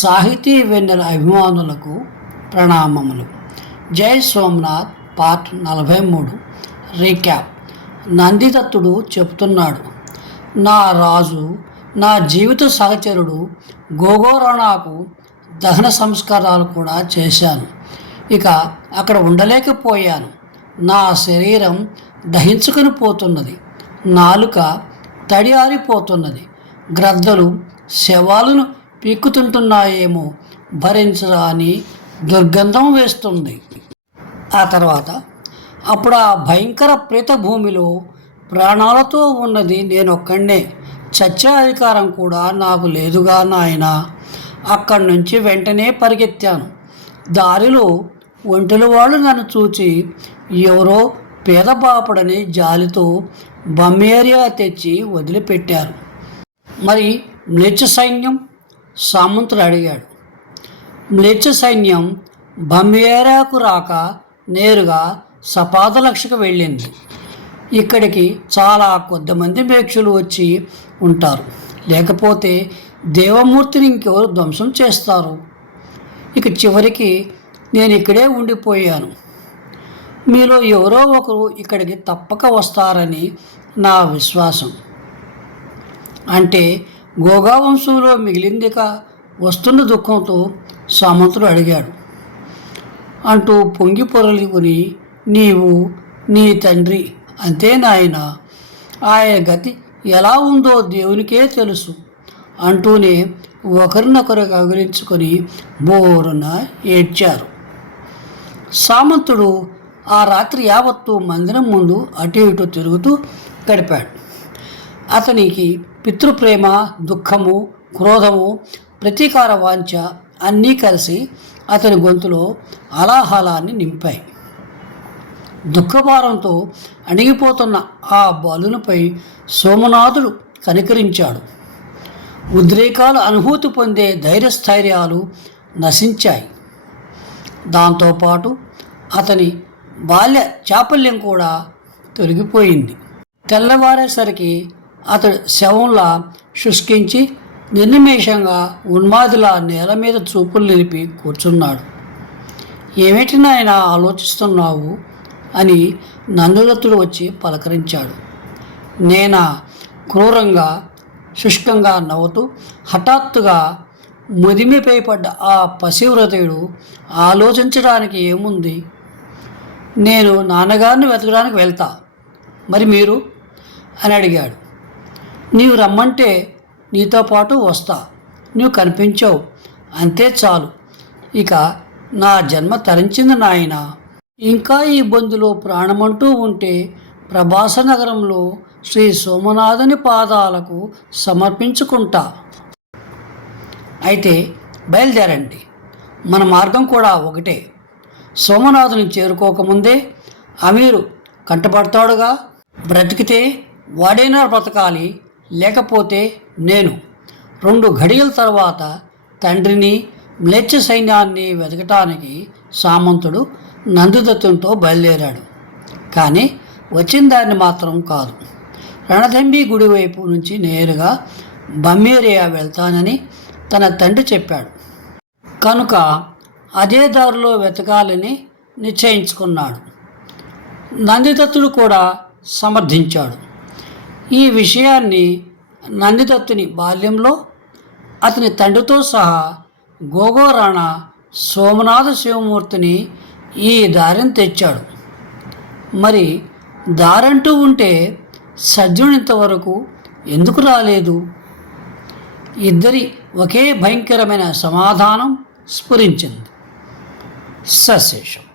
సాహితీ వెన్నెల అభిమానులకు ప్రణామములు. జై సోమనాథ్ పార్ట్ నలభై మూడు రీక్యాప్. నందిదత్తుడు చెప్తున్నాడు నా రాజు నా జీవిత సహచరుడు గోగోరాణాకు దహన సంస్కారాలు కూడా చేశాను. ఇక అక్కడ ఉండలేకపోయాను. నా శరీరం దహించుకొని పోతున్నది. నాలుక తడి ఆరిపోతున్నది గ్రద్దలు శవాలను పీక్కుతుంటున్నాయేమో. భరించరా అని దుర్గంధం వేస్తుంది. ఆ తర్వాత అప్పుడు ఆ భయంకర ప్రేత భూమిలో ప్రాణాలతో ఉన్నది నేనొక్కడే చచ్చే అధికారం కూడా నాకు లేదుగా నాయన. అక్కడి నుంచి వెంటనే పరిగెత్తాను. దారిలో ఒంటెల వాళ్ళు నన్ను చూచి ఎవరో పేద బాపడని జాలితో బమ్మేరియా తెచ్చి వదిలిపెట్టారు. మరి మ్లేచ్ఛ సైన్యం సామంతుడు అడిగాడు మ్లేచ్ఛ సైన్యం బమ్మేరాకు రాక నేరుగా సపాదలక్షకు వెళ్ళింది. ఇక్కడికి చాలా కొద్దిమంది మేక్షులు వచ్చి ఉంటారు. లేకపోతే దేవమూర్తిని ఇంకెవరు ధ్వంసం చేస్తారు? ఇక చివరికి నేను ఇక్కడే ఉండిపోయాను. మీలో ఎవరో ఒకరు ఇక్కడికి తప్పక వస్తారని నా విశ్వాసం. అంటే గోగా వంశంలో మిగిలిందిక వస్తున్న దుఃఖంతో సామంతుడు అడిగాడు. అంటూ పొంగి పొరలుకుని నీవు నీ తండ్రి అంతే నాయన ఆయన గతి ఎలా ఉందో దేవునికే తెలుసు అంటూనే ఒకరినొకరు కగిలించుకొని బోరున ఏడ్చారు. సామంతుడు ఆ రాత్రి యావత్తు మందిరం ముందు అటు ఇటు తిరుగుతూ గడిపాడు. అతనికి పితృప్రేమ దుఃఖము క్రోధము ప్రతీకార వాంఛ అన్నీ కలిసి అతని గొంతులో అలాహలాన్ని నింపాయి. దుఃఖభారంతో అణిగిపోతున్న ఆ బాలునిపై సోమనాథుడు కనికరించాడు. ఉద్రేకాలు అనుభూతి పొందే ధైర్యస్థైర్యాలు నశించాయి. దాంతోపాటు అతని బాల్య చాపల్యం కూడా తొలగిపోయింది. తెల్లవారేసరికి అతడు శవంలా శుష్కించి నిర్నిమేషంగా ఉన్మాదిలా నేల మీద చూపులు నిలిపి కూర్చున్నాడు. ఏమిటి నాయన ఆలోచిస్తున్నావు? అని నందుదత్తుడు వచ్చి పలకరించాడు. నేనా? క్రూరంగా శుష్కంగా నవ్వుతూ హఠాత్తుగా ముదిమిపై పడ్డ ఆ పశువ్రతయుడు ఆలోచించడానికి ఏముంది? నేను నాన్నగారిని వెతకడానికి వెళ్తా. మరి మీరు? అని అడిగాడు. నీవు రమ్మంటే నీతో పాటు వస్తా. నువ్వు కనిపించవు. అంతే చాలు. ఇక నా జన్మ తరించింది నాయన. ఇంకా ఈ బంధులో ప్రాణమంటూ ఉంటే ప్రభాస నగరంలో శ్రీ సోమనాథుని పాదాలకు సమర్పించుకుంటా. అయితే బయలుదేరండి. మన మార్గం కూడా ఒకటే. సోమనాథుని చేరుకోకముందే అమీరు కంటపడతాడుగా? బ్రతికితే వాడైనా బ్రతకాలి? లేకపోతే నేను రెండు ఘడియల తర్వాత తండ్రిని మ్లేచ్ఛ సైన్యాన్ని వెతకటానికి సామంతుడు నందుదత్తంతో బయలుదేరాడు. కానీ వచ్చిన దాన్ని మాత్రం కాదు. రణదంబి గుడి వైపు నుంచి నేరుగా బమ్మేరియా వెళ్తానని తన తండ్రి చెప్పాడు. కనుక అదే దారిలో వెతకాలని నిశ్చయించుకున్నాడు. నందిదత్తుడు కూడా సమర్థించాడు. ఈ విషయాన్ని నందిదత్తుని బాల్యంలో అతని తండ్రితో సహా గోగోరాణ సోమనాథ శివమూర్తిని ఈ దారిని తెచ్చాడు. మరి దారంటూ ఉంటే సజ్జునింతవరకు ఎందుకు రాలేదు? ఇద్దరి ఒకే భయంకరమైన సమాధానం స్ఫురించింది. సశేషం.